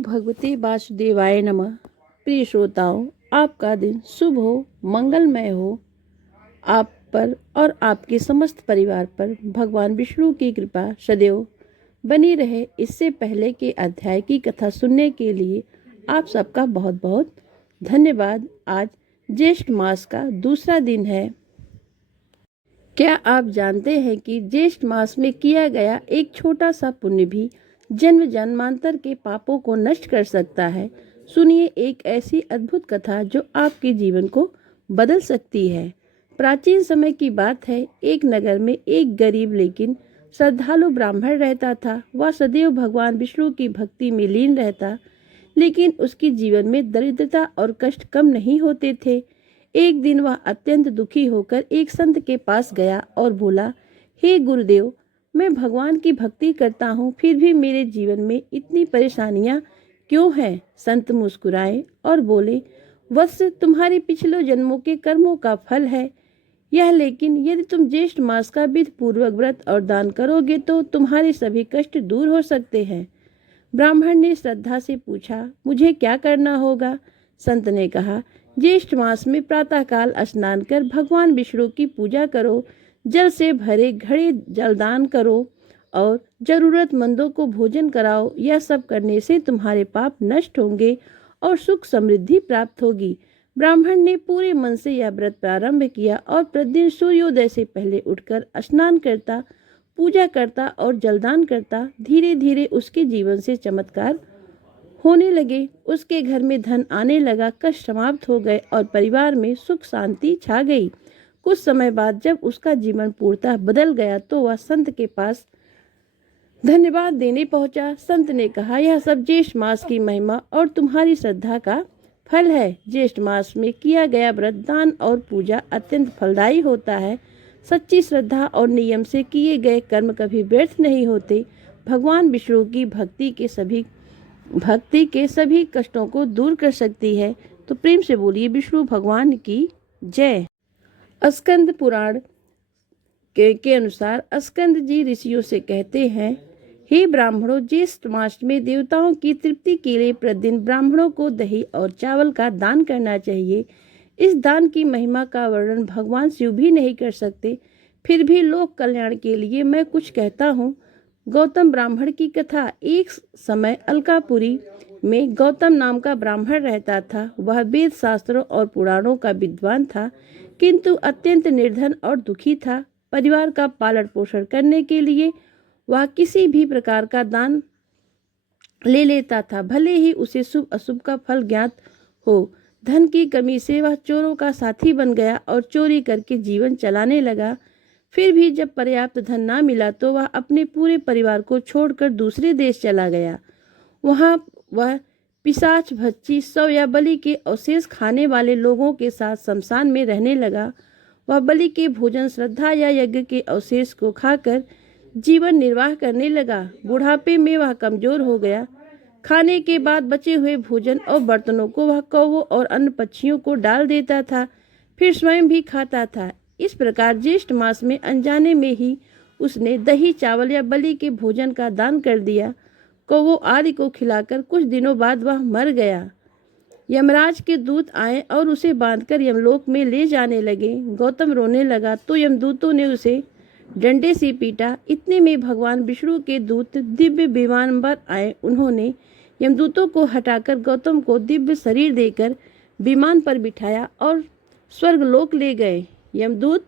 ओम भगवते वासुदेवाय नमः। प्रिय श्रोताओं, आपका दिन शुभ हो, मंगलमय हो। आप पर और आपके समस्त परिवार पर भगवान विष्णु की कृपा सदैव बनी रहे। इससे पहले के अध्याय की कथा सुनने के लिए आप सबका बहुत बहुत धन्यवाद। आज ज्येष्ठ मास का दूसरा दिन है। क्या आप जानते हैं कि ज्येष्ठ मास में किया गया एक छोटा सा पुण्य भी जन्म जन्मांतर के पापों को नष्ट कर सकता है। सुनिए एक ऐसी अद्भुत कथा जो आपके जीवन को बदल सकती है। प्राचीन समय की बात है। एक नगर में एक गरीब लेकिन श्रद्धालु ब्राह्मण रहता था। वह सदैव भगवान विष्णु की भक्ति में लीन रहता, लेकिन उसके जीवन में दरिद्रता और कष्ट कम नहीं होते थे। एक दिन वह अत्यंत दुखी होकर एक संत के पास गया और बोला, हे गुरुदेव, मैं भगवान की भक्ति करता हूँ, फिर भी मेरे जीवन में इतनी परेशानियाँ क्यों हैं? संत मुस्कुराए और बोले, वत्स, तुम्हारे पिछले जन्मों के कर्मों का फल है यह, लेकिन यदि तुम ज्येष्ठ मास का विधि पूर्वक व्रत और दान करोगे तो तुम्हारे सभी कष्ट दूर हो सकते हैं। ब्राह्मण ने श्रद्धा से पूछा, मुझे क्या करना होगा? संत ने कहा, ज्येष्ठ मास में प्रातःकाल स्नान कर भगवान विष्णु की पूजा करो, जल से भरे घड़े जलदान करो और जरूरतमंदों को भोजन कराओ। यह सब करने से तुम्हारे पाप नष्ट होंगे और सुख समृद्धि प्राप्त होगी। ब्राह्मण ने पूरे मन से यह व्रत प्रारंभ किया और प्रतिदिन सूर्योदय से पहले उठकर स्नान करता, पूजा करता और जलदान करता। धीरे धीरे उसके जीवन से चमत्कार होने लगे। उसके घर में धन आने लगा, कष्ट समाप्त हो गए और परिवार में सुख शांति छा गई। कुछ समय बाद जब उसका जीवन पूर्णतः बदल गया तो वह संत के पास धन्यवाद देने पहुंचा। संत ने कहा, यह सब ज्येष्ठ मास की महिमा और तुम्हारी श्रद्धा का फल है। ज्येष्ठ मास में किया गया व्रत, दान और पूजा अत्यंत फलदायी होता है। सच्ची श्रद्धा और नियम से किए गए कर्म कभी व्यर्थ नहीं होते। भगवान विष्णु की भक्ति के सभी कष्टों को दूर कर सकती है। तो प्रेम से बोलिए विष्णु भगवान की जय। स्कंद पुराण के अनुसार स्कंद जी ऋषियों से कहते हैं, हे ब्राह्मणों, ज्येष्ठ मास में देवताओं की तृप्ति के लिए प्रतिदिन ब्राह्मणों को दही और चावल का दान करना चाहिए। इस दान की महिमा का वर्णन भगवान शिव भी नहीं कर सकते। फिर भी लोक कल्याण के लिए मैं कुछ कहता हूँ। गौतम ब्राह्मण की कथा। एक समय अलकापुरी में गौतम नाम का ब्राह्मण रहता था। वह वेद शास्त्रों और पुराणों का विद्वान था, किंतु अत्यंत निर्धन और दुखी था। परिवार का पालन पोषण करने के लिए वह किसी भी प्रकार का दान ले लेता था, भले ही उसे शुभ अशुभ का फल ज्ञात हो। धन की कमी से वह चोरों का साथी बन गया और चोरी करके जीवन चलाने लगा। फिर भी जब पर्याप्त धन ना मिला तो वह अपने पूरे परिवार को छोड़कर दूसरे देश चला गया। वहां वह पिशाच, भच्ची, शव या बलि के अवशेष खाने वाले लोगों के साथ शमशान में रहने लगा। वह बलि के भोजन, श्रद्धा या यज्ञ के अवशेष को खाकर जीवन निर्वाह करने लगा। बुढ़ापे में वह कमजोर हो गया। खाने के बाद बचे हुए भोजन और बर्तनों को वह कौवों और अन्य पक्षियों को डाल देता था, फिर स्वयं भी खाता था। इस प्रकार ज्येष्ठ मास में अनजाने में ही उसने दही, चावल या बलि के भोजन का दान कर दिया। कौवों आदि को खिलाकर कुछ दिनों बाद वह मर गया। यमराज के दूत आए और उसे बांधकर यमलोक में ले जाने लगे। गौतम रोने लगा तो यमदूतों ने उसे डंडे से पीटा। इतने में भगवान विष्णु के दूत दिव्य विमान पर आए। उन्होंने यमदूतों को हटाकर गौतम को दिव्य शरीर देकर विमान पर बिठाया और स्वर्गलोक ले गए। यमदूत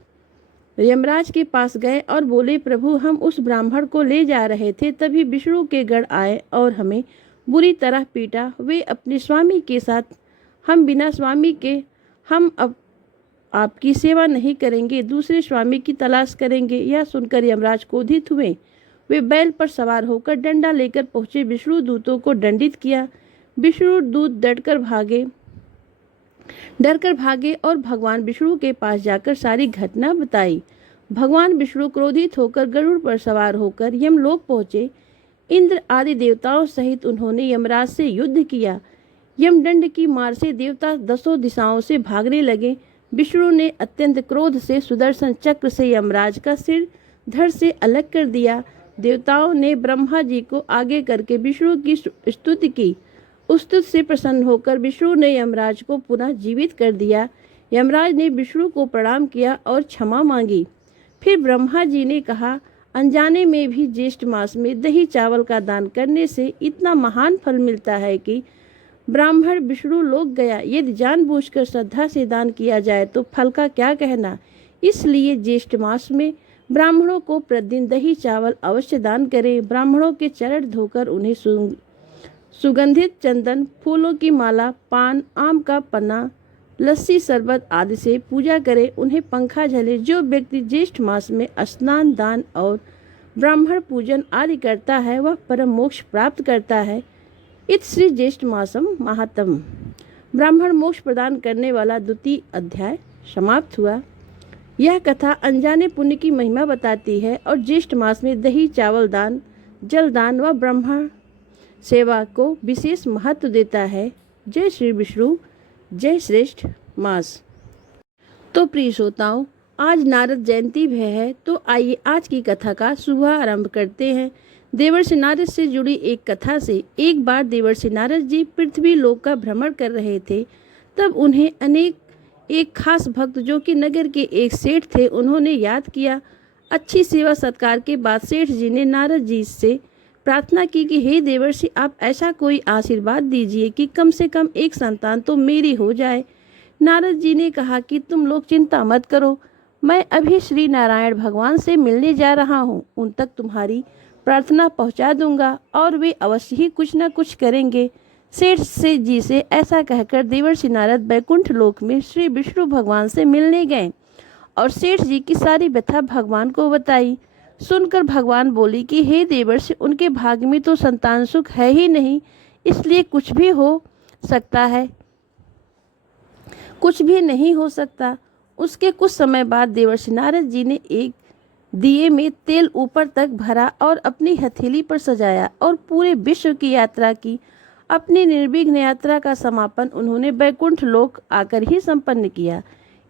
यमराज के पास गए और बोले, प्रभु, हम उस ब्राह्मण को ले जा रहे थे, तभी विष्णु के गण आए और हमें बुरी तरह पीटा। वे अपने स्वामी के साथ, हम बिना स्वामी के हम अब आपकी सेवा नहीं करेंगे, दूसरे स्वामी की तलाश करेंगे। यह सुनकर यमराज क्रोधित हुए। वे बैल पर सवार होकर डंडा लेकर पहुंचे, विष्णु दूतों को दंडित किया। विष्णु दूत डरकर भागे और भगवान विष्णु के पास जाकर सारी घटना बताई। भगवान विष्णु क्रोधित होकर गरुड़ पर सवार होकर यमलोक पहुंचे। इंद्र आदि देवताओं सहित उन्होंने यमराज से युद्ध किया। यमदंड की मार से देवता दसों दिशाओं से भागने लगे। विष्णु ने अत्यंत क्रोध से सुदर्शन चक्र से यमराज का सिर धड़ से अलग कर दिया। देवताओं ने ब्रह्मा जी को आगे करके विष्णु की स्तुति की। उस्तुत से प्रसन्न होकर विष्णु ने यमराज को पुनः जीवित कर दिया। यमराज ने विष्णु को प्रणाम किया और क्षमा मांगी। फिर ब्रह्मा जी ने कहा, अनजाने में भी ज्येष्ठ मास में दही चावल का दान करने से इतना महान फल मिलता है कि ब्राह्मण विष्णु लोक गया। यदि जानबूझकर श्रद्धा से दान किया जाए तो फल का क्या कहना। इसलिए ज्येष्ठ मास में ब्राह्मणों को प्रतिदिन दही चावल अवश्य दान करें। ब्राह्मणों के चरण धोकर उन्हें सुगंधित चंदन, फूलों की माला, पान, आम का पन्ना, लस्सी, शरबत आदि से पूजा करें। उन्हें पंखा झले। जो व्यक्ति ज्येष्ठ मास में स्नान, दान और ब्राह्मण पूजन आदि करता है वह परम मोक्ष प्राप्त करता है। इत श्री ज्येष्ठ मासम महात्म। ब्राह्मण मोक्ष प्रदान करने वाला द्वितीय अध्याय समाप्त हुआ। यह कथा अनजाने पुण्य की महिमा बताती है और ज्येष्ठ मास में दही चावल दान, जल दान व ब्राह्मण सेवा को विशेष महत्व देता है। जय श्री विष्णु, जय श्रेष्ठ मास। तो प्रिय श्रोताओं, आज नारद जयंती भी है, तो आइए आज की कथा का शुभ आरंभ करते हैं। देवर्षि नारद से जुड़ी एक कथा से। एक बार देवर्षि नारद जी पृथ्वी लोक का भ्रमण कर रहे थे। तब उन्हें एक खास भक्त जो कि नगर के एक सेठ थे, उन्होंने याद किया। अच्छी सेवा सत्कार के बाद सेठ जी ने नारद जी से प्रार्थना की कि हे देवर्षि, आप ऐसा कोई आशीर्वाद दीजिए कि कम से कम एक संतान तो मेरी हो जाए। नारद जी ने कहा कि तुम लोग चिंता मत करो, मैं अभी श्री नारायण भगवान से मिलने जा रहा हूँ। उन तक तुम्हारी प्रार्थना पहुँचा दूंगा और वे अवश्य ही कुछ न कुछ करेंगे। सेठ से जी से ऐसा कहकर देवर्षि नारद वैकुंठ लोक में श्री विष्णु भगवान से मिलने गए और सेठ जी की सारी व्यथा भगवान को बताई। सुनकर भगवान बोली कि हे देवर्षि, उनके भाग्य में तो संतान सुख है ही नहीं, इसलिए कुछ भी हो सकता है, कुछ भी नहीं हो सकता। उसके कुछ समय बाद देवर्षि नारद जी ने एक दिए में तेल ऊपर तक भरा और अपनी हथेली पर सजाया और पूरे विश्व की यात्रा की। अपनी निर्विघ्न यात्रा का समापन उन्होंने वैकुंठ लोक आकर ही संपन्न किया।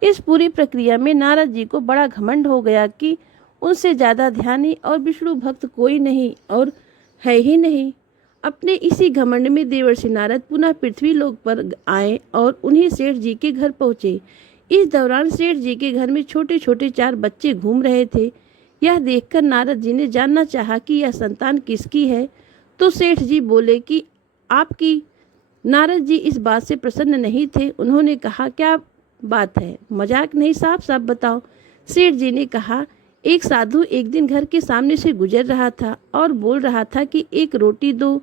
इस पूरी प्रक्रिया में नारद जी को बड़ा घमंड हो गया कि उनसे ज़्यादा ध्यानी और विष्णु भक्त कोई नहीं और है ही नहीं। अपने इसी घमंड में देवर्षि नारद पुनः पृथ्वी लोक पर आए और उन्हीं सेठ जी के घर पहुँचे। इस दौरान सेठ जी के घर में छोटे छोटे 4 बच्चे घूम रहे थे। यह देखकर नारद जी ने जानना चाहा कि यह संतान किसकी है, तो सेठ जी बोले कि आपकी। नारद जी इस बात से प्रसन्न नहीं थे। उन्होंने कहा, क्या बात है, मजाक नहीं, साफ साफ बताओ। सेठ जी ने कहा, एक साधु एक दिन घर के सामने से गुजर रहा था और बोल रहा था कि 1 रोटी दो,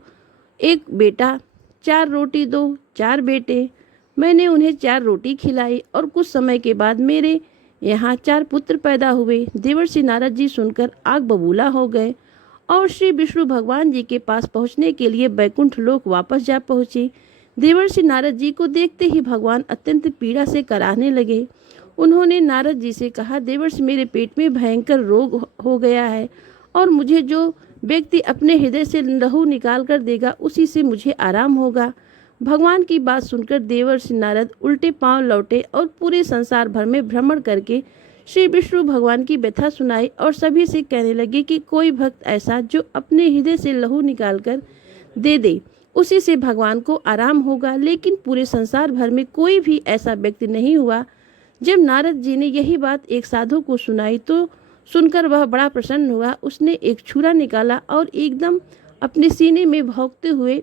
1 बेटा, 4 रोटी दो, 4 बेटे। मैंने उन्हें 4 रोटी खिलाई और कुछ समय के बाद मेरे यहाँ 4 पुत्र पैदा हुए। देवर्षि नारद जी सुनकर आग बबूला हो गए और श्री विष्णु भगवान जी के पास पहुँचने के लिए वैकुंठ लोक वापस जा पहुँचे। देवर्षि नारद जी को देखते ही भगवान अत्यंत पीड़ा से कराहने लगे। उन्होंने नारद जी से कहा, देवर्षि, मेरे पेट में भयंकर रोग हो गया है और मुझे जो व्यक्ति अपने हृदय से लहू निकाल कर देगा उसी से मुझे आराम होगा। भगवान की बात सुनकर देवर्षि नारद उल्टे पांव लौटे और पूरे संसार भर में भ्रमण करके श्री विष्णु भगवान की व्यथा सुनाई और सभी से कहने लगे कि कोई भक्त ऐसा जो अपने हृदय से लहू निकाल कर दे दे, उसी से भगवान को आराम होगा। लेकिन पूरे संसार भर में कोई भी ऐसा व्यक्ति नहीं हुआ। जब नारद जी ने यही बात एक साधु को सुनाई तो सुनकर वह बड़ा प्रसन्न हुआ। उसने एक छुरा निकाला और एकदम अपने सीने में भौंकते हुए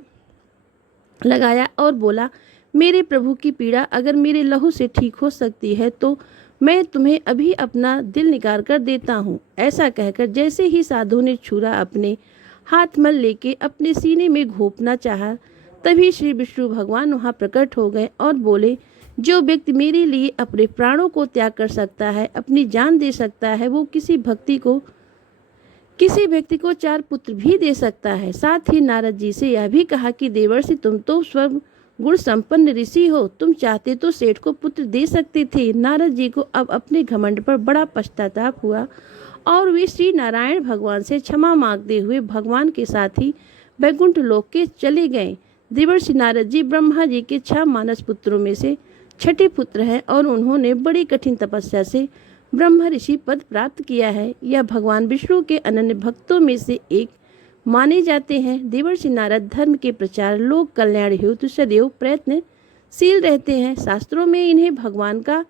लगाया और बोला, मेरे प्रभु की पीड़ा अगर मेरे लहू से ठीक हो सकती है तो मैं तुम्हें अभी अपना दिल निकाल कर देता हूँ। ऐसा कहकर जैसे ही साधु ने छुरा अपने हाथ में लेके अपने सीने में घोंपना चाहा, तभी श्री विष्णु भगवान वहाँ प्रकट हो गए और बोले, जो व्यक्ति मेरे लिए अपने प्राणों को त्याग कर सकता है, अपनी जान दे सकता है, वो किसी व्यक्ति को 4 पुत्र भी दे सकता है। साथ ही नारद जी से यह भी कहा कि देवर्षि, तुम तो स्व गुण संपन्न ऋषि हो, तुम चाहते तो सेठ को पुत्र दे सकते थे। नारद जी को अब अपने घमंड पर बड़ा पश्चाताप हुआ और वे श्री नारायण भगवान से क्षमा मांगते हुए भगवान के साथ ही वैकुंठ लोक के चले गए। देवर्षि नारद जी ब्रह्मा जी के 6 मानस पुत्रों में से 6ठे पुत्र हैं और उन्होंने बड़ी कठिन तपस्या से ब्रह्म ऋषि पद प्राप्त किया है। यह भगवान विष्णु के अनन्य भक्तों में से एक माने जाते हैं। देवर्षि नारद धर्म के प्रचार, लोक कल्याण हेतु सदैव प्रयत्नशील रहते हैं। शास्त्रों में इन्हें भगवान का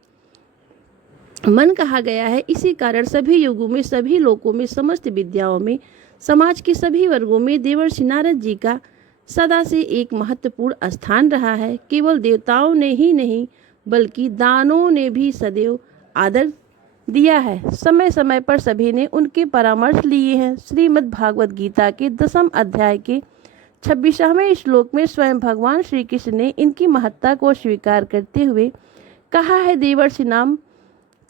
मन कहा गया है। इसी कारण सभी युगों में, सभी लोकों में, समस्त विद्याओं में, समाज के सभी वर्गों में देवर्षि नारद जी का सदा से एक महत्वपूर्ण स्थान रहा है। केवल देवताओं ने ही नहीं बल्कि दानों ने भी सदैव आदर दिया है। समय समय पर सभी ने उनके परामर्श लिए हैं। श्रीमद् भागवत गीता के 10वें अध्याय के 26वें श्लोक में स्वयं भगवान श्री कृष्ण ने इनकी महत्ता को स्वीकार करते हुए कहा है, देवर्षि नाम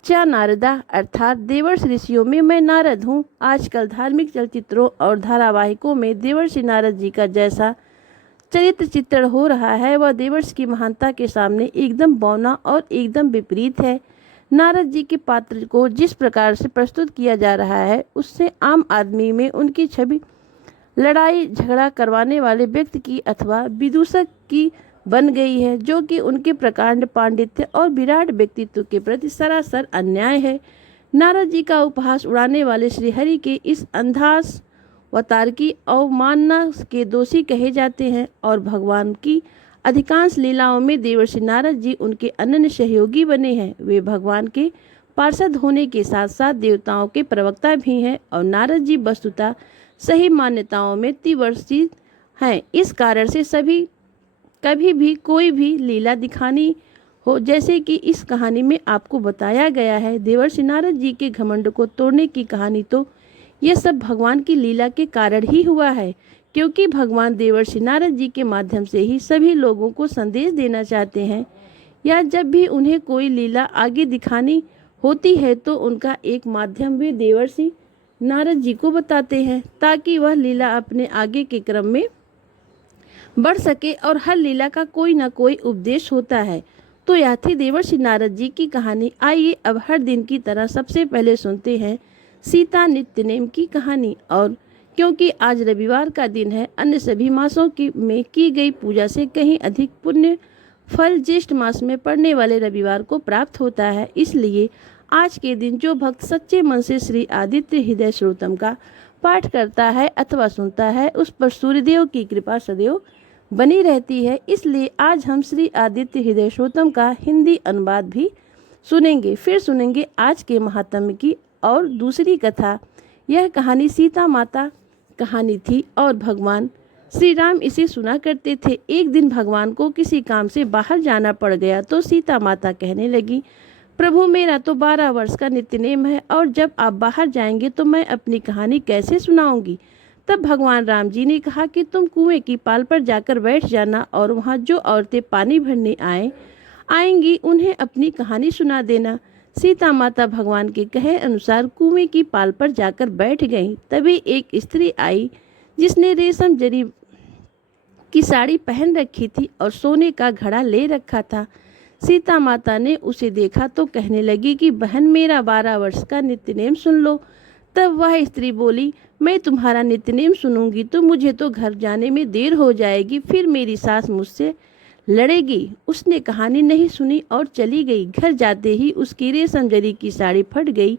च नारदा, अर्थात देवर्षि ऋषियों में मैं नारद हूँ। आजकल धार्मिक चलचित्रों और धारावाहिकों में देवर्षि नारद जी का जैसा चरित्र चित्रण हो रहा है वह देवर्षि की महानता के सामने एकदम बौना और एकदम विपरीत है। नारद जी के पात्र को जिस प्रकार से प्रस्तुत किया जा रहा है उससे आम आदमी में उनकी छवि लड़ाई झगड़ा करवाने वाले व्यक्ति की अथवा विदूषक की बन गई है, जो कि उनके प्रकांड पांडित्य और विराट व्यक्तित्व के प्रति सरासर अन्याय है। नारद जी का उपहास उड़ाने वाले श्रीहरि के इस अंधास अवतार की अवमानना के दोषी कहे जाते हैं और भगवान की अधिकांश लीलाओं में देवर्षि नारद जी उनके अनन्य सहयोगी बने हैं। वे भगवान के पार्षद होने के साथ साथ देवताओं के प्रवक्ता भी हैं और नारद जी वस्तुतः सही मान्यताओं में तीव्रशील हैं। इस कारण से सभी कभी भी कोई भी लीला दिखानी हो, जैसे कि इस कहानी में आपको बताया गया है, देवर्षि नारद जी के घमंड को तोड़ने की कहानी, तो यह सब भगवान की लीला के कारण ही हुआ है, क्योंकि भगवान देवर्षि नारद जी के माध्यम से ही सभी लोगों को संदेश देना चाहते हैं। या जब भी उन्हें कोई लीला आगे दिखानी होती है तो उनका एक माध्यम वे देवर्षि नारद जी को बताते हैं, ताकि वह लीला अपने आगे के क्रम में बढ़ सके। और हर लीला का कोई न कोई उपदेश होता है। तो यह थी देवर्षि नारद जी की कहानी। आइए अब हर दिन की तरह सबसे पहले सुनते हैं सीता नित्यनेम की कहानी। और क्योंकि आज रविवार का दिन है, अन्य सभी मासों में की गई पूजा से कहीं अधिक पुण्य फल ज्येष्ठ मास में पड़ने वाले रविवार को प्राप्त होता है। इसलिए आज के दिन जो भक्त सच्चे मन से श्री आदित्य हृदय श्रोतम का पाठ करता है अथवा सुनता है, उस पर सूर्यदेव की कृपा सदैव बनी रहती है। इसलिए आज हम श्री आदित्य हृदय श्रोतम का हिंदी अनुवाद भी सुनेंगे। फिर सुनेंगे आज के महात्म्य की और दूसरी कथा। यह कहानी सीता माता कहानी थी और भगवान श्री राम इसे सुना करते थे। एक दिन भगवान को किसी काम से बाहर जाना पड़ गया तो सीता माता कहने लगी, प्रभु मेरा तो 12 वर्ष का नित्यनेम है और जब आप बाहर जाएंगे तो मैं अपनी कहानी कैसे सुनाऊंगी। तब भगवान राम जी ने कहा कि तुम कुएं की पाल पर जाकर बैठ जाना और वहाँ जो औरतें पानी भरने आएंगी उन्हें अपनी कहानी सुना देना। सीता माता भगवान के कहे अनुसार कुएं की पाल पर जाकर बैठ गईं। तभी एक स्त्री आई जिसने रेशम जरी की साड़ी पहन रखी थी और सोने का घड़ा ले रखा था। सीता माता ने उसे देखा तो कहने लगी कि बहन मेरा 12 वर्ष का नित्यनेम सुन लो। तब वह स्त्री बोली, मैं तुम्हारा नित्यनेम सुनूंगी तो मुझे तो घर जाने में देर हो जाएगी, फिर मेरी सास मुझसे लड़ेगी। उसने कहानी नहीं सुनी और चली गई। घर जाते ही उसकी रेशम जरी की साड़ी फट गई,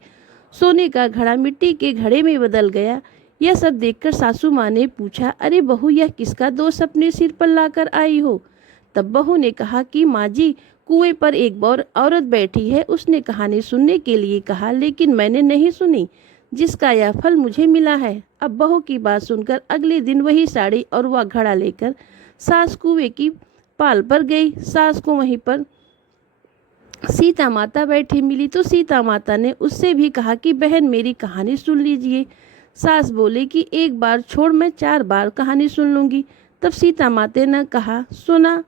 सोने का घड़ा मिट्टी के घड़े में बदल गया। यह सब देखकर सासू माँ ने पूछा, अरे बहू यह किसका दोष अपने सिर पर लाकर आई हो। तब बहू ने कहा कि माँ जी, कुएं पर एक औरत बैठी है, उसने कहानी सुनने के लिए कहा लेकिन मैंने नहीं सुनी, जिसका यह फल मुझे मिला है। अब बहू की बात सुनकर अगले दिन वही साड़ी और वह घड़ा लेकर सास कुएं की पाल पर गई। सास को वहीं पर सीता माता बैठी मिली तो सीता माता ने उससे भी कहा कि बहन मेरी कहानी सुन लीजिए। सास बोले कि एक बार छोड़ मैं 4 बार कहानी सुन लूंगी। तब सीता माता ने कहा, सुना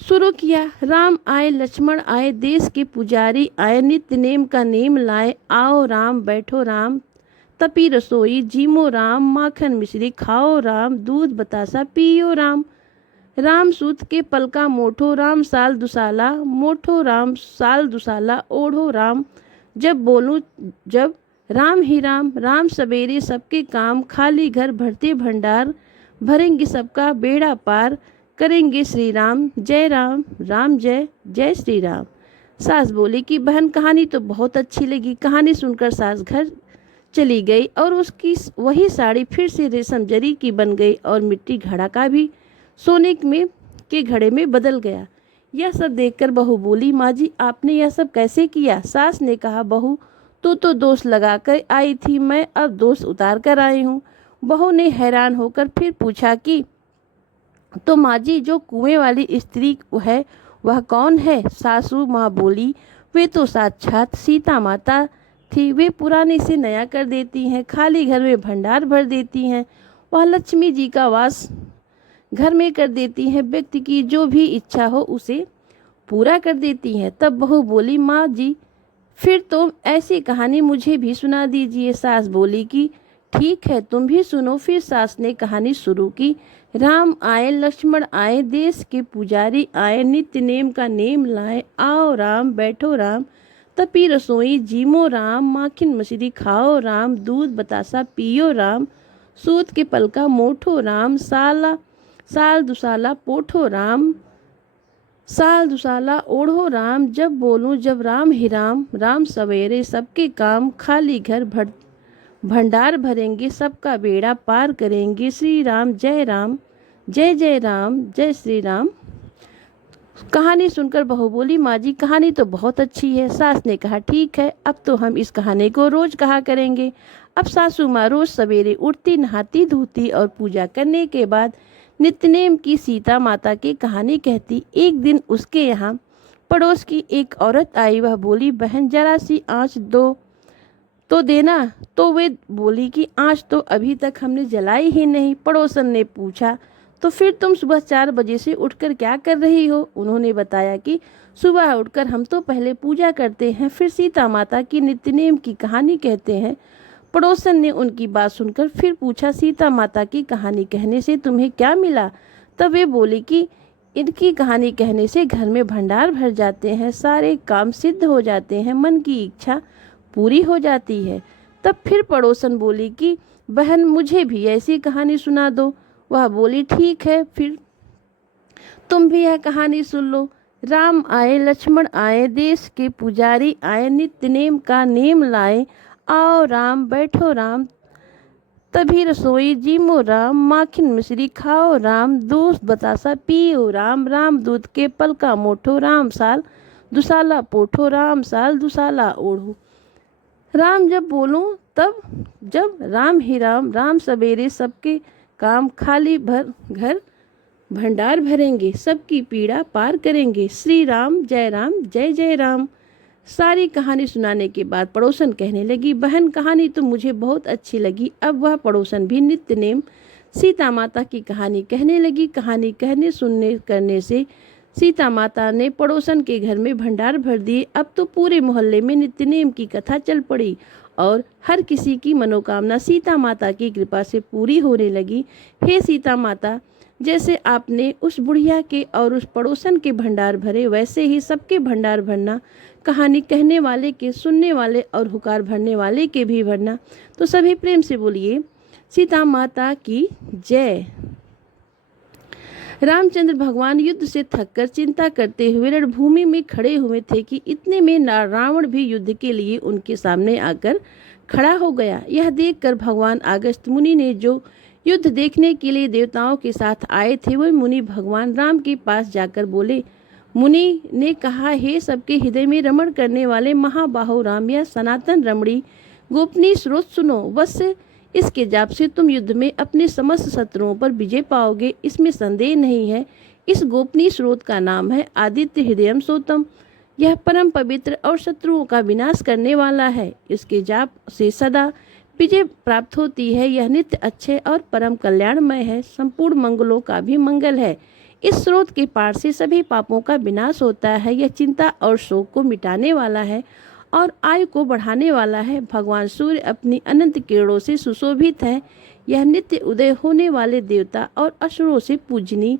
शुरू किया। राम आए, लक्ष्मण आए, देश के पुजारी आए, नित्य नेम का नेम लाए, आओ राम बैठो राम, तपी रसोई जीमो राम, माखन मिश्री खाओ राम, दूध बतासा पियो राम। राम सूत के पलका मोठो राम, साल दुसाला मोठो राम, साल दुसाला ओढ़ो राम। जब बोलूं जब राम ही राम, राम सवेरे सबके काम, खाली घर भरते भंडार, भरेंगे सबका बेड़ा पार, करेंगे श्री राम जय राम, राम जय जय श्री राम। सास बोली कि बहन कहानी तो बहुत अच्छी लगी। कहानी सुनकर सास घर चली गई और उसकी वही साड़ी फिर से रेशम जरी की बन गई और मिट्टी घड़ा का भी सोने में के घड़े में बदल गया। यह सब देखकर बहू बोली, माँ जी आपने यह सब कैसे किया? सास ने कहा, बहू तू तो दोष लगा कर आई थी, मैं अब दोष उतार कर आई हूँ। बहू ने हैरान होकर फिर पूछा कि तो माँ जी जो कुएं वाली स्त्री है वह कौन है? सासू माँ बोली, वे तो साक्षात सीता माता थी। वे पुराने से नया कर देती हैं, खाली घर में भंडार भर देती हैं। वह लक्ष्मी जी का वास घर में कर देती हैं, व्यक्ति की जो भी इच्छा हो उसे पूरा कर देती हैं। तब बहू बोली, माँ जी फिर तो ऐसी कहानी मुझे भी सुना दीजिए। सास बोली कि ठीक है तुम भी सुनो। फिर सास ने कहानी शुरू की। राम आए, लक्ष्मण आए, देश के पुजारी आए, नित्य नेम का नेम लाए। आओ राम, बैठो राम, तपी रसोई जीमो राम, माखिन मछली खाओ राम, दूध बतासा पियो राम, सूत के पलका मोठो राम, साल दुसाला पोठो राम, साल दुसाला ओढ़ो राम। जब बोलूं जब राम ही राम, राम सवेरे सबके काम, खाली घर भंडार भरेंगे, सबका बेड़ा पार करेंगे। श्री राम, जय जय राम, जय श्री राम। कहानी सुनकर बहू बोली, माँ जी कहानी तो बहुत अच्छी है। सास ने कहा, ठीक है अब तो हम इस कहानी को रोज कहा करेंगे। अब सासू माँ रोज सवेरे उठती, नहाती धोती और पूजा करने के बाद नित्यनेम की सीता माता की कहानी कहती। एक दिन उसके यहाँ पड़ोस की एक औरत आई। वह बोली, बहन जरा सी आँच दो तो देना। तो वे बोली कि आँच तो अभी तक हमने जलाई ही नहीं। पड़ोसन ने पूछा, तो फिर तुम सुबह 4 बजे से उठकर क्या कर रही हो? उन्होंने बताया कि सुबह उठकर हम तो पहले पूजा करते हैं, फिर सीता माता की नित्यनेम की कहानी कहते हैं। पड़ोसन ने उनकी बात सुनकर फिर पूछा, सीता माता की कहानी कहने से तुम्हें क्या मिला? तब वे बोली कि इनकी कहानी कहने से घर में भंडार भर जाते हैं, सारे काम सिद्ध हो जाते हैं, मन की इच्छा पूरी हो जाती है। तब फिर पड़ोसन बोली कि बहन मुझे भी ऐसी कहानी सुना दो। वह बोली, ठीक है फिर तुम भी यह कहानी सुन लो। राम आए, लक्ष्मण आए, देश के पुजारी आए, नित्य नेम का नेम लाए। आओ राम, बैठो राम, तभी रसोई जीमो राम, माखिन मिश्री खाओ राम, दूध बतासा पियो राम, राम दूध के पलका मोठो राम, साल दुसाला पोठो राम, साल दुसाला ओढ़ो राम। जब बोलूं तब जब राम ही राम, राम सवेरे सबके काम, खाली घर भंडार भरेंगे, सबकी पीड़ा पार करेंगे। श्री राम, जय जय राम। सारी कहानी सुनाने के बाद पड़ोसन कहने लगी, बहन कहानी तो मुझे बहुत अच्छी लगी। अब वह पड़ोसन भी नित्य नेम सीता माता की कहानी कहने लगी। कहानी कहने सुनने करने से सीता माता ने पड़ोसन के घर में भंडार भर दिए। अब तो पूरे मोहल्ले में नित्य नेम की कथा चल पड़ी और हर किसी की मनोकामना सीता माता की कृपा से पूरी होने लगी। हे सीता माता, जैसे आपने उस बुढ़िया के और उस पड़ोसन के भंडार भरे, वैसे ही सबके भंडार भरना, कहानी कहने वाले के, सुनने वाले और हुकार भरने वाले के भी भरना। तो सभी प्रेम से बोलिए, सीता माता की जय। रामचंद्र भगवान युद्ध से थककर चिंता करते हुए रणभूमि में खड़े हुए थे कि इतने में रावण भी युद्ध के लिए उनके सामने आकर खड़ा हो गया। यह देखकर भगवान अगस्त्य मुनि ने, जो युद्ध देखने के लिए देवताओं के साथ आए थे, वह मुनि भगवान राम के पास जाकर बोले। मुनि ने कहा, हे सबके हृदय में रमण करने वाले महाबाहो राम, यह सनातन रमणी गोपनीय स्रोत सुनो। बस इसके जाप से तुम युद्ध में अपने समस्त शत्रुओं पर विजय पाओगे, इसमें संदेह नहीं है। इस गोपनीय स्रोत का नाम है आदित्य हृदयम सोतम। यह परम पवित्र और शत्रुओं का विनाश करने वाला है। इसके जाप से सदा विजय प्राप्त होती है। यह नित्य अच्छे और परम कल्याणमय है, संपूर्ण मंगलों का भी मंगल है। इस स्रोत के पार से सभी पापों का विनाश होता है। यह चिंता और शोक को मिटाने वाला है और आयु को बढ़ाने वाला है। भगवान सूर्य अपनी अनंत किरणों से सुशोभित है। यह नित्य उदय होने वाले देवता और असुरों से पूजनीय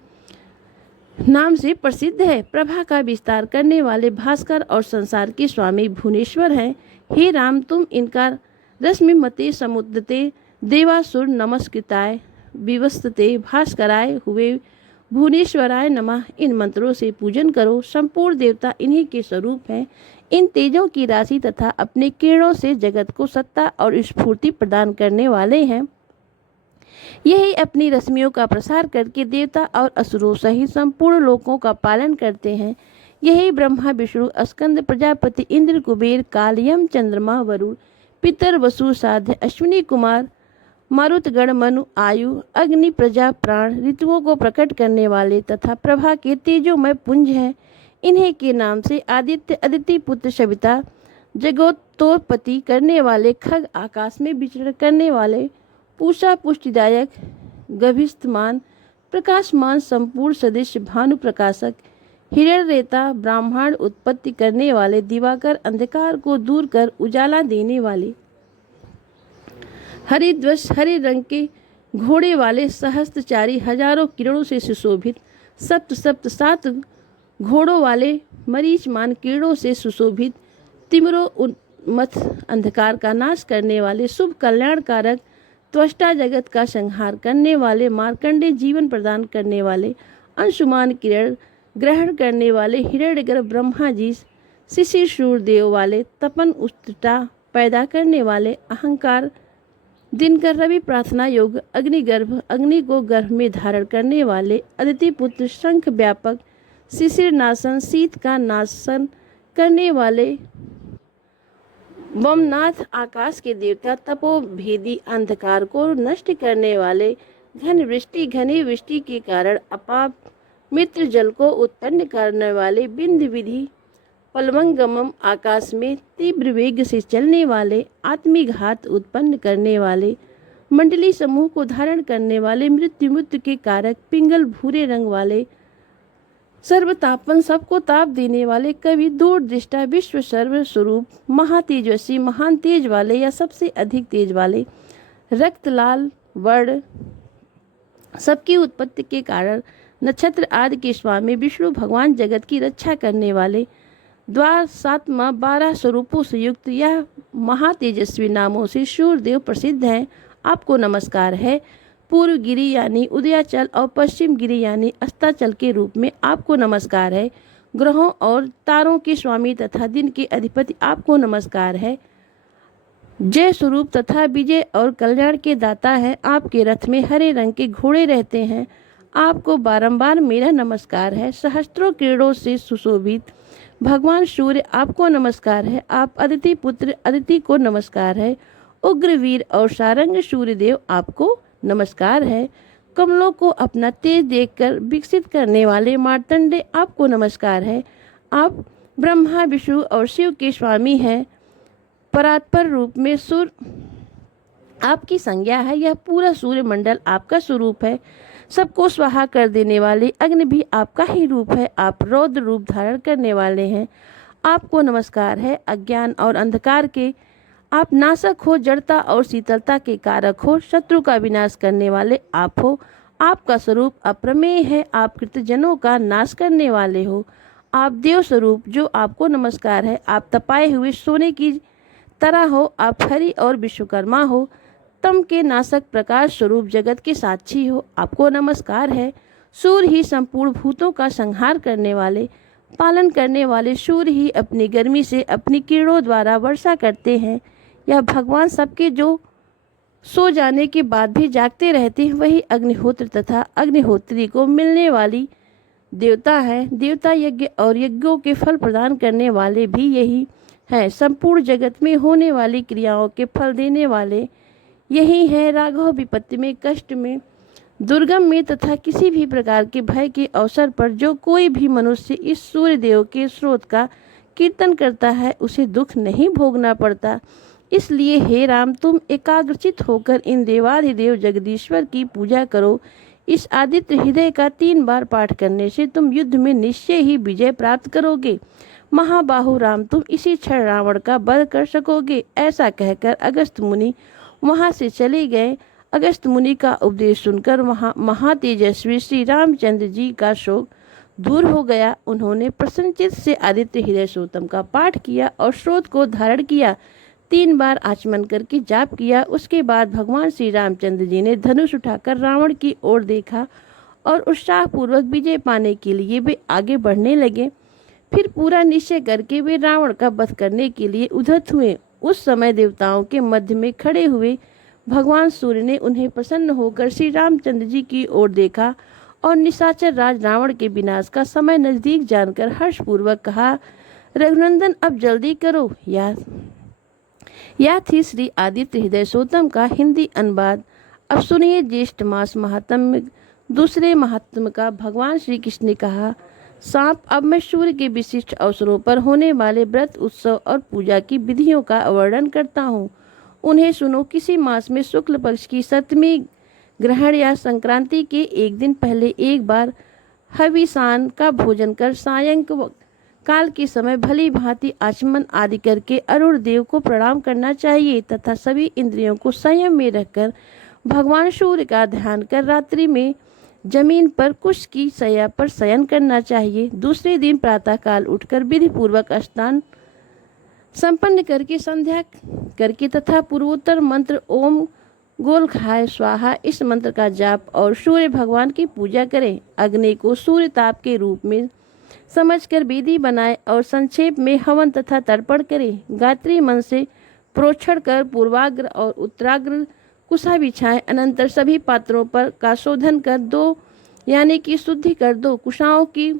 नाम से प्रसिद्ध है। प्रभा का विस्तार करने वाले भास्कर और संसार के स्वामी भुवनेश्वर हैं। हे राम, तुम इनका रश्मि मते समुद्रते देवासुर नमस्कृताय विवस्तते भास्कराय हुए भुवनेश्वराय नमः इन मंत्रों से पूजन करो। संपूर्ण देवता इन्हीं के स्वरूप हैं। इन तेजों की राशि तथा अपने किरणों से जगत को सत्ता और स्फूर्ति प्रदान करने वाले हैं। यही अपनी रश्मियों का प्रसार करके देवता और असुरों सहित संपूर्ण लोकों का पालन करते हैं। यही ब्रह्मा विष्णु स्कंद प्रजापति इंद्र कुबेर काल यम चंद्रमा वरुण पितर वसु साध्य अश्विनी कुमार मारुतगण मनु आयु अग्नि प्रजा प्राण ऋतुओं को प्रकट करने वाले तथा प्रभा के तेजोमय पुंज हैं। इन्हीं के नाम से आदित्य अदिति पुत्र सविता जगोत्पत्ति करने वाले खग आकाश में विचरण करने वाले पूषा पुष्टिदायक गभिस्तमान प्रकाशमान संपूर्ण सदृश भानु प्रकाशक हिरण रेता ब्राह्मण उत्पत्ति करने वाले दिवाकर अंधकार को दूर कर उजाला देने वाले हरिध्वज हरे रंग के घोड़े वाले सहस्त्रचारी हजारों किरणों से सुशोभित सप्त सात घोड़ों वाले मरीचमान किरणों से सुशोभित तिमरो उन्मथ अंधकार का नाश करने वाले शुभ कल्याणकारक त्वष्टा जगत का संहार करने वाले मार्कंडे जीवन प्रदान करने वाले अंशुमान किरण ग्रहण करने वाले हिरण्यगर्भ ब्रह्मा जी शिशिर सूर्यदेव वाले तपन उत्ष्ठा पैदा करने वाले अहंकार दिनकर रवि प्रार्थना योग अग्निगर्भ अग्नि को गर्भ में धारण करने वाले अदिति पुत्र शंख व्यापक शिशिर नाशन शीत का नाशन करने वाले वमनाथ आकाश के देवता तपोभेदी अंधकार को नष्ट करने वाले घनी वृष्टि के कारण अपाप मित्र जल को उत्पन्न करने वाले बिंद विधि पलवंगमम आकाश में तीव्र वेग से चलने वाले आत्मिघात उत्पन्न करने वाले मंडली समूह को धारण करने वाले मृत्यु के कारक पिंगल भूरे रंग वाले सर्वतापन सबको ताप देने वाले कवि दूरदृष्टा विश्व सर्व स्वरूप महातेजस्वी महान तेज वाले या सबसे अधिक तेज वाले रक्त लाल वर्ण सबकी उत्पत्ति के कारण नक्षत्र आदि के स्वामी विष्णु भगवान जगत की रक्षा करने वाले द्वार सातमा 12 स्वरूपों से युक्त यह महातेजस्वी नामों से सूर्यदेव प्रसिद्ध हैं। आपको नमस्कार है। पूर्व गिरि यानी उदयाचल और पश्चिम गिरि यानी अस्ताचल के रूप में आपको नमस्कार है। ग्रहों और तारों के स्वामी तथा दिन के अधिपति आपको नमस्कार है। जय स्वरूप तथा विजय और कल्याण के दाता है। आपके रथ में हरे रंग के घोड़े रहते हैं। आपको बारंबार मेरा नमस्कार है। सहस्त्रों किरणों से सुशोभित भगवान सूर्य आपको नमस्कार है। आप अदिति पुत्र अदिति को नमस्कार है। उग्रवीर और सारंग सूर्यदेव आपको नमस्कार है। कमलों को अपना तेज देखकर विकसित करने वाले मार्तंडे आपको नमस्कार है। आप ब्रह्मा विष्णु और शिव के स्वामी हैं। परात्पर रूप में सूर्य आपकी संज्ञा है। यह पूरा सूर्य मंडल आपका स्वरूप है। सबको स्वाहा कर देने वाले अग्नि भी आपका ही रूप है। आप रौद्र रूप धारण करने वाले हैं। आपको नमस्कार है। अज्ञान और अंधकार के आप नाशक हो, जड़ता और शीतलता के कारक हो, शत्रु का विनाश करने वाले आप हो। आपका स्वरूप अप्रमेय है। आप कृतजनों का नाश करने वाले हो। आप देव स्वरूप जो आपको नमस्कार है। आप तपाए हुए सोने की तरह हो। आप हरि और विश्वकर्मा हो। तम के नाशक प्रकाश स्वरूप जगत के साक्षी हो। आपको नमस्कार है। सूर्य ही संपूर्ण भूतों का संहार करने वाले पालन करने वाले सूर्य ही अपनी गर्मी से अपनी किरणों द्वारा वर्षा करते हैं। यह भगवान सबके जो सो जाने के बाद भी जागते रहते हैं वही अग्निहोत्र तथा अग्निहोत्री को मिलने वाली देवता है। देवता यज्ञ और यज्ञों के फल प्रदान करने वाले भी यही हैं। संपूर्ण जगत में होने वाली क्रियाओं के फल देने वाले यही है। राघव विपत्ति में कष्ट में दुर्गम में तथा किसी भी प्रकार के भय के अवसर पर जो कोई भी मनुष्य इस सूर्य देव के स्रोत का कीर्तन करता है उसे दुख नहीं भोगना पड़ता। इसलिए हे राम तुम एकाग्रचित होकर इन देवाधिदेव जगदीश्वर की पूजा करो। इस आदित्य हृदय का 3 बार पाठ करने से तुम युद्ध में निश्चय ही विजय प्राप्त करोगे। महाबाहु राम तुम इसी क्षण रावण का वध कर सकोगे। ऐसा कहकर अगस्त मुनि वहां से चले गए। अगस्त मुनि का उपदेश सुनकर वहां महातेजस्वी श्री रामचंद्र जी का शोक दूर हो गया। उन्होंने प्रसन्नचित से आदित्य हृदय स्तोत्रम का पाठ किया और स्रोत को धारण किया। 3 बार आचमन करके जाप किया। उसके बाद भगवान श्री रामचंद्र जी ने धनुष उठाकर रावण की ओर देखा और उत्साहपूर्वक विजय पाने के लिए वे आगे बढ़ने लगे। फिर पूरा निश्चय करके वे रावण का वध करने के लिए उद्यत हुए। उस समय देवताओं के मध्य में खड़े हुए भगवान सूर्य ने उन्हें प्रसन्न होकर श्री रामचंद्र जी की ओर देखा और निशाचर राज रावण के विनाश का समय नजदीक जानकर हर्षपूर्वक कहा, रघुनंदन अब जल्दी करो। यह थी श्री आदित्य हृदय सोतम का हिंदी अनुवाद। अब सुनिए ज्येष्ठ मास महात्म्य। दूसरे महात्म्य का भगवान श्री कृष्ण ने कहा, सांप, अब मैं सूर्य के विशिष्ट अवसरों पर होने वाले व्रत, उत्सव और पूजा की विधियों का वर्णन करता हूँ। उन्हें सुनो। किसी मास में शुक्ल पक्ष की सप्तमी ग्रहण या संक्रांति के एक दिन पहले एक बार हविषान का भोजन कर सायं काल के समय भली भांति आचमन आदि करके अरुण देव को प्रणाम करना चाहिए तथा सभी इंद्रियों को संयम में रखकर भगवान सूर्य का ध्यान कर रात्रि में जमीन पर कुश की शैया पर शयन करना चाहिए। दूसरे दिन प्रातः काल उठकर विधि पूर्वक स्नान संपन्न करके संध्या करके तथा पूर्वोत्तर मंत्र ओम गोलखाय स्वाहा इस मंत्र का जाप और सूर्य भगवान की पूजा करें। अग्नि को सूर्य ताप के रूप में समझकर वेदी बनाए और संक्षेप में हवन तथा तर्पण करें। गायत्री मन से प्रोक्षण कर पूर्वाग्र और उत्तराग्र कुशा बिछाएं। अनंतर सभी पात्रों पर का शोधन कर दो यानी कि शुद्धि कर दो कुशाओं की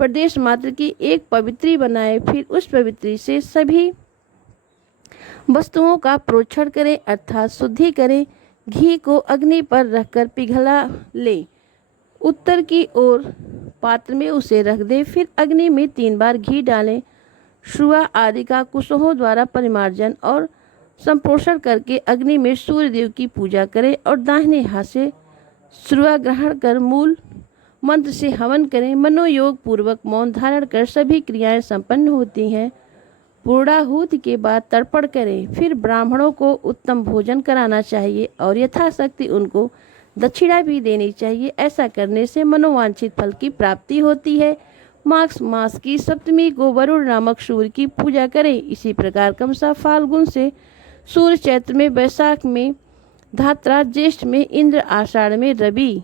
प्रदेश मात्र की एक पवित्री बनाए। फिर उस पवित्री से सभी वस्तुओं का प्रोक्षण करें अर्थात शुद्धि करें। घी को अग्नि पर रखकर पिघला ले। उत्तर की ओर पात्र में उसे रख दे। फिर अग्नि में 3 बार घी डालें। शुआ आदि का कुशों द्वारा परिमार्जन और संप्रोषण करके अग्नि में सूर्य देव की पूजा करें और दाहिने हाथ से श्रुआ ग्रहण कर मूल मंत्र से हवन करें। मनोयोग पूर्वक मौन धारण कर सभी क्रियाएं संपन्न होती हैं। पूर्णाहुति के बाद तर्पण करें। फिर ब्राह्मणों को उत्तम भोजन कराना चाहिए और यथाशक्ति उनको दक्षिणा भी देनी चाहिए। ऐसा करने से मनोवांछित फल की प्राप्ति होती है। माघ मास की सप्तमी को वरुण नामक सूर्य की पूजा करें। इसी प्रकार कमसा फाल्गुन से सूर्य, चैत्र में वैशाख में धात्रा, ज्येष्ठ में इंद्र, आषाढ़ में रवि,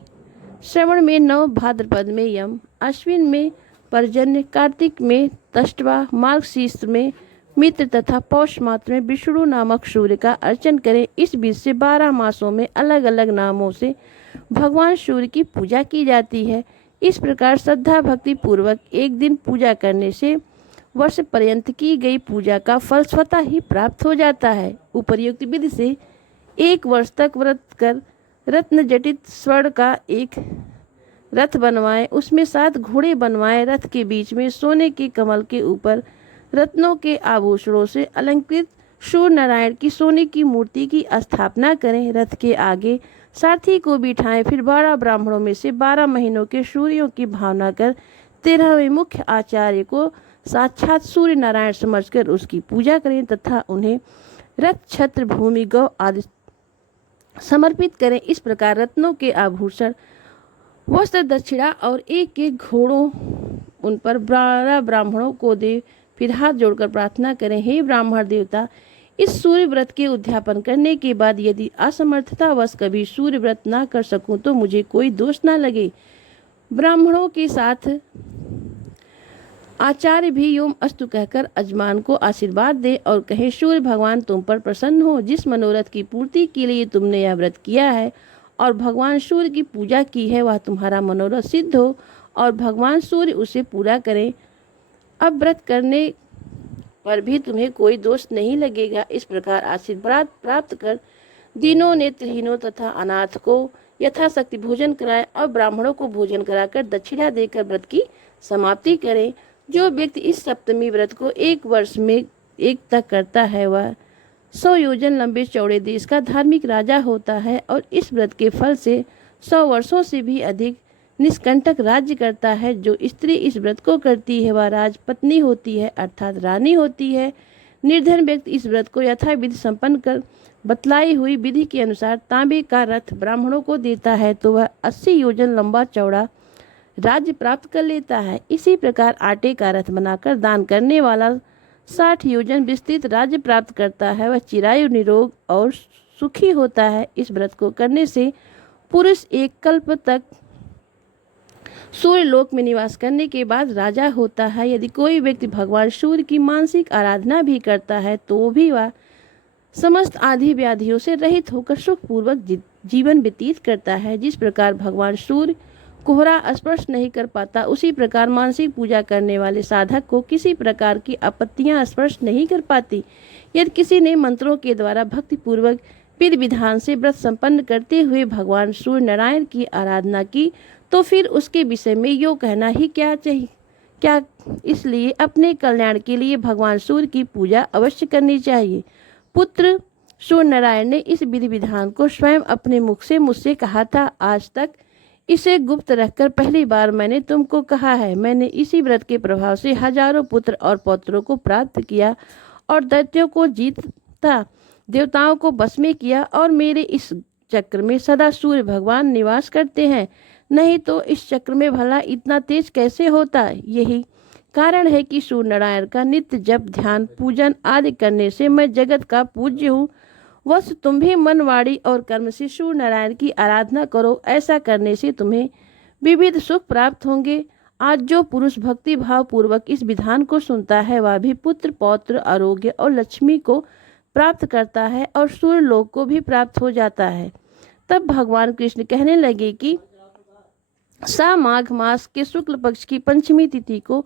श्रवण में नव, भाद्रपद में यम, अश्विन में पर्जन्य, कार्तिक में तष्टवा, मार्गशीर्ष में मित्र तथा पौष मात्र में विष्णु नामक सूर्य का अर्चन करें। इस बीच से 12 मासों में अलग अलग नामों से भगवान सूर्य की पूजा की जाती है। इस प्रकार श्रद्धा भक्ति पूर्वक एक दिन पूजा करने से वर्ष पर्यंत की गई पूजा का फल स्वतः ही प्राप्त हो जाता है। उपर्युक्त विधि से 1 वर्ष तक व्रत कर रत्न जटित स्वर्ण का एक रथ बनवाएं। उसमें 7 घोड़े बनवाएं। रथ के बीच में सोने के कमल के ऊपर रत्नों के आभूषणों से अलंकृत सूर्य नारायण की सोने की मूर्ति की स्थापना करें। रथ के आगे सारथी को बिठाएं। फिर 12 ब्राह्मणों में से 12 महीनों के सूर्यों की भावना कर 13वें मुख्य आचार्य को साक्षात सूर्य नारायण समझकर उसकी पूजा करें तथा उन्हें रथ, छत्र, भूमि, गौ आदि समर्पित करें। इस प्रकार रत्नों के आभूषण, वस्त्र, दक्षिणा और एक घोड़ों उन पर 12 ब्राह्मणों को दे। फिर हाथ जोड़कर प्रार्थना करें, हे ब्राह्मण देवता, इस सूर्य व्रत के उद्यापन करने के बाद यदि असमर्थतावश कभी सूर्य व्रत ना कर सकूं तो मुझे कोई दोष ना लगे। ब्राह्मणों के साथ आचार्य भी योम अस्तु कहकर अजमान को आशीर्वाद दे और कहे, सूर्य भगवान तुम पर प्रसन्न हो। जिस मनोरथ की पूर्ति के लिए तुमने यह व्रत किया है और भगवान सूर्य की पूजा की है वह तुम्हारा मनोरथ सिद्ध हो और भगवान सूर्य उसे पूरा करें। अब व्रत करने पर भी तुम्हें कोई दोष नहीं लगेगा। इस प्रकार आशीर्वाद प्राप्त कर दीनों, नेत्रहीनों तथा अनाथ को यथाशक्ति भोजन कराएं और ब्राह्मणों को भोजन कराकर दक्षिणा देकर व्रत की समाप्ति करें। जो व्यक्ति इस सप्तमी व्रत को 1 वर्ष में एक तक करता है वह 100 योजन लंबे चौड़े देश का धार्मिक राजा होता है और इस व्रत के फल से 100 वर्षों से भी अधिक निष्कंटक राज्य करता है। जो स्त्री इस व्रत को करती है वह राजपत्नी होती है अर्थात रानी होती है। निर्धन व्यक्ति इस व्रत को यथाविधि संपन्न कर बतलाई हुई विधि के अनुसार तांबे का रथ ब्राह्मणों को देता है तो वह 80 योजन लंबा चौड़ा राज्य प्राप्त कर लेता है। इसी प्रकार आटे का रथ बनाकर दान करने वाला 60 योजन विस्तृत राज्य प्राप्त करता है। वह चिरायु, निरोग और सुखी होता है। इस व्रत को करने से पुरुष 1 कल्प तक सूर्य लोक में निवास करने के बाद राजा होता है। यदि कोई व्यक्ति भगवान सूर्य की मानसिक आराधना भी करता है तो भी वह समस्त आदि व्याधियों से रहित होकर सुखपूर्वक जीवन व्यतीत करता है। जिस प्रकार भगवान सूर्य कोहरा स्पर्श नहीं कर पाता, उसी प्रकार मानसिक पूजा करने वाले साधक को किसी प्रकार की आपत्तियां स्पर्श नहीं कर पाती। यदि किसी ने मंत्रों के द्वारा भक्ति पूर्वक विधि विधान से व्रत संपन्न करते हुए भगवान सूर्य नारायण की आराधना की तो फिर उसके विषय में यो कहना ही क्या। इसलिए अपने कल्याण के लिए भगवान सूर्य की पूजा अवश्य करनी चाहिए। पुत्र सूर्य नारायण ने इस विधि विधान को स्वयं अपने मुख से मुझसे कहा था। आज तक इसे गुप्त रखकर पहली बार मैंने तुमको कहा है। मैंने इसी व्रत के प्रभाव से हजारों पुत्र और पौत्रों को प्राप्त किया और दैत्यों को जीता, देवताओं को बस में किया और मेरे इस चक्र में सदा सूर्य भगवान निवास करते हैं। नहीं तो इस चक्र में भला इतना तेज कैसे होता। यही कारण है कि सूर्य नारायण का नित्य जप, ध्यान, पूजन आदि करने से मैं जगत का पूज्य हूँ। वस्तु तुम भी मन, वाणी और कर्म से सूर्य नारायण की आराधना करो। ऐसा करने से तुम्हें विविध सुख प्राप्त होंगे। आज जो पुरुष भक्ति भाव पूर्वक इस विधान को सुनता है वह भी पुत्र, पौत्र, आरोग्य और लक्ष्मी को प्राप्त करता है और सूर्य लोक को भी प्राप्त हो जाता है। तब भगवान कृष्ण कहने लगे कि माघ मास के शुक्ल पक्ष की पंचमी तिथि को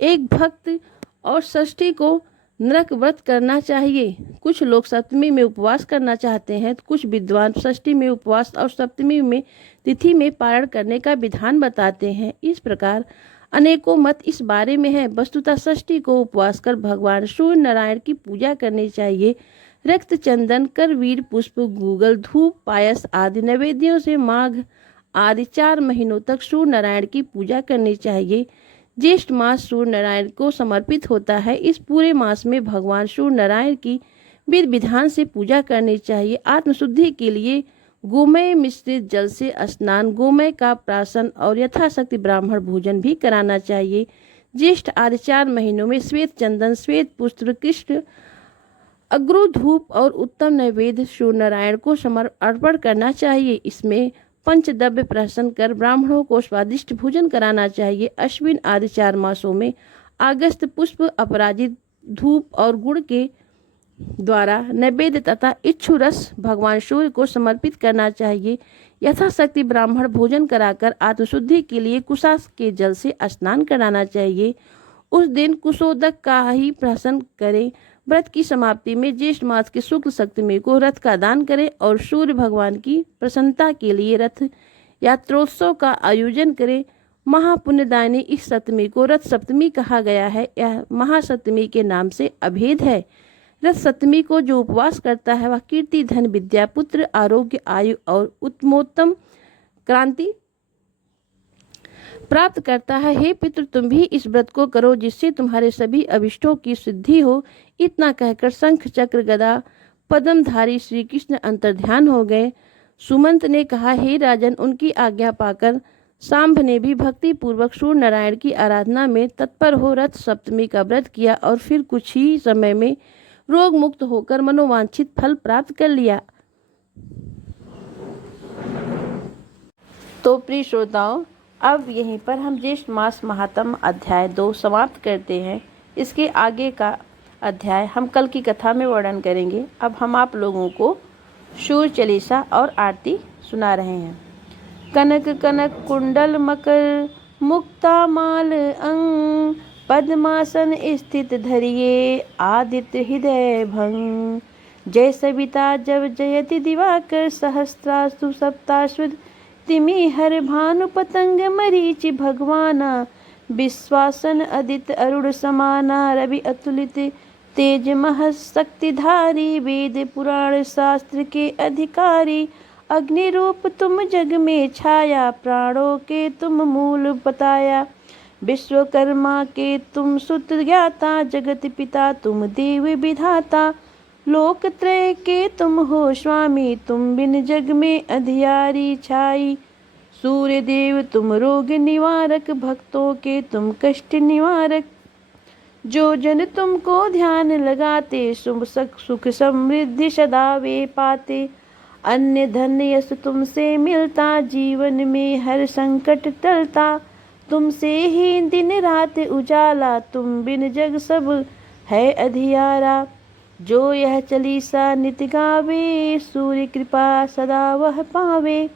एक भक्त और षष्ठी को नरक व्रत करना चाहिए। कुछ लोग सप्तमी में उपवास करना चाहते हैं, कुछ विद्वान षष्ठी में उपवास और सप्तमी में तिथि में पारण करने का विधान बताते हैं। इस प्रकार अनेकों मत इस बारे में है। वस्तुतः षष्ठी को उपवास कर भगवान सूर्य नारायण की पूजा करनी चाहिए। रक्त, चंदन, करवीर, पुष्प, गूगल, धूप, पायस आदि नैवेद्यों से माघ आदि 4 महीनों तक सूर्य नारायण की पूजा करनी चाहिए। ज्येष्ठ मास सूर्य नारायण को समर्पित होता है। इस पूरे मास में भगवान सूर्य नारायण की विधि विधान से पूजा करनी चाहिए। आत्मशुद्धि के लिए गोमय मिश्रित जल से स्नान, गोमय का प्राशन और यथाशक्ति ब्राह्मण भोजन भी कराना चाहिए। ज्येष्ठ आदि 4 महीनों में श्वेत चंदन, श्वेत पुष्प, कृष्ण अग्रु, धूप और उत्तम नैवेद्य सूर्य नारायण को अर्पण करना चाहिए। इसमें पंचद्रव्य प्रहसन कर ब्राह्मणों को स्वादिष्ट भोजन कराना चाहिए। अश्विन आदि 4 मासों में अगस्त पुष्प, अपराजित, धूप और गुड़ के द्वारा नैवेद्य तथा इच्छु रस भगवान सूर्य को समर्पित करना चाहिए। यथाशक्ति ब्राह्मण भोजन कराकर आत्मशुद्धि के लिए कुशा के जल से स्नान कराना चाहिए। उस दिन कुशोदक का ही प्रहसन करें। व्रत की समाप्ति में ज्येष्ठ मास के शुक्ल सप्तमी को रथ का दान करें और सूर्य भगवान की प्रसन्नता के लिए रथ यात्रोत्सव का आयोजन करें। महापुण्यदायिनी इस सप्तमी को रथ सप्तमी कहा गया है। यह महासप्तमी के नाम से अभेद है। रथ सप्तमी को जो उपवास करता है वह कीर्ति, धन, विद्या, पुत्र, आरोग्य, आयु और उत्तमोत्तम क्रांति प्राप्त करता है। हे पितृ, तुम भी इस व्रत को करो जिससे तुम्हारे सभी अभिष्टों की सिद्धि हो। इतना कहकर शंख, चक्र, गदा, पद्मधारी श्री कृष्ण अंतर्ध्यान हो गए। सुमंत ने कहा, हे राजन, उनकी आज्ञा पाकर सांब ने भी भक्ति पूर्वक सूर्य नारायण की आराधना में तत्पर हो रथ सप्तमी का व्रत किया और फिर कुछ ही समय में रोग मुक्त होकर मनोवांछित फल प्राप्त कर लिया। तो प्रिय श्रोताओं, अब यहीं पर हम ज्येष्ठ मास महात्म अध्याय 2 समाप्त करते हैं। इसके आगे का अध्याय हम कल की कथा में वर्णन करेंगे। अब हम आप लोगों को सूर्य चालीसा और आरती सुना रहे हैं। कनक कनक कुंडल मकर मुक्ता माल अंग, पद्मासन स्थित धरिये आदित्य हृदय भंग। जय सविता जब जयति दिवाकर, सहस्त्रास्तु सप्ताश्वद तिमि हर भानु पतंग मरीचि भगवाना। विश्वासन अदित अरुण समाना, रवि अतुलित तेज महशक्तिधारी। वेद पुराण शास्त्र के अधिकारी, अग्नि रूप तुम जग में छाया। प्राणों के तुम मूल बताया, विश्वकर्मा के तुम सुत ज्ञाता। जगत पिता तुम देव विधाता, लोक त्रय के तुम हो स्वामी। तुम बिन जग में अंधियारी छाई। सूर्य देव तुम रोग निवारक, भक्तों के तुम कष्ट निवारक। जो जन तुमको ध्यान लगाते, सुख समृद्धि सदा वे पाते। अन्य धन यश तुमसे मिलता, जीवन में हर संकट टलता। तुमसे ही दिन रात उजाला, तुम बिन जग सब है अधियारा। जो यह चालीसा नित गावे, सूर्य कृपा सदा वह पावे।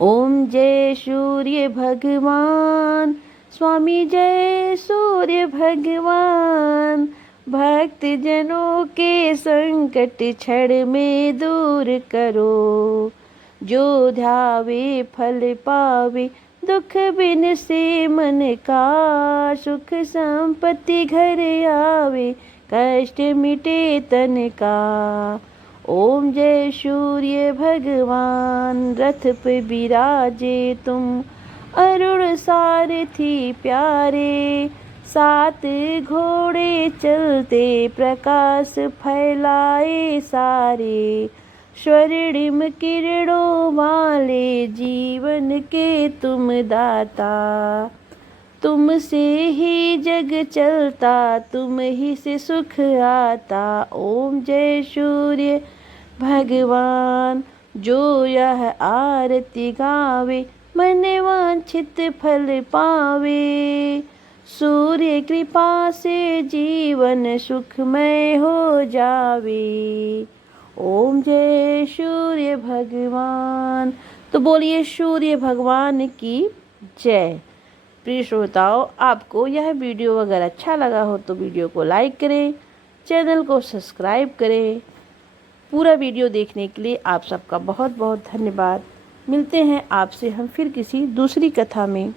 ओम जय सूर्य भगवान, स्वामी जय सूर्य भगवान। भक्त जनों के संकट क्षण में दूर करो, जो ध्यावे फल पावे, दुख बिन से मन का। सुख संपत्ति घर आवे, कष्ट मिटे तन का। ओम जय सूर्य भगवान, रथ पे विराजे तुम, अरुण सारथी प्यारे। सात घोड़े चलते, प्रकाश फैलाए सारे। स्वर्णिम किरणों वाले, जीवन के तुम दाता। तुमसे ही जग चलता, तुम ही से सुख आता। ओम जय सूर्य भगवान। जो यह आरती गावे, मन वांछित फल पावे। सूर्य कृपा से जीवन सुखमय हो जावे। ओम जय सूर्य भगवान। तो बोलिए सूर्य भगवान की जय। प्रिय श्रोताओं, आपको यह वीडियो अगर अच्छा लगा हो तो वीडियो को लाइक करें, चैनल को सब्सक्राइब करें। पूरा वीडियो देखने के लिए आप सबका बहुत बहुत धन्यवाद। मिलते हैं आपसे हम फिर किसी दूसरी कथा में।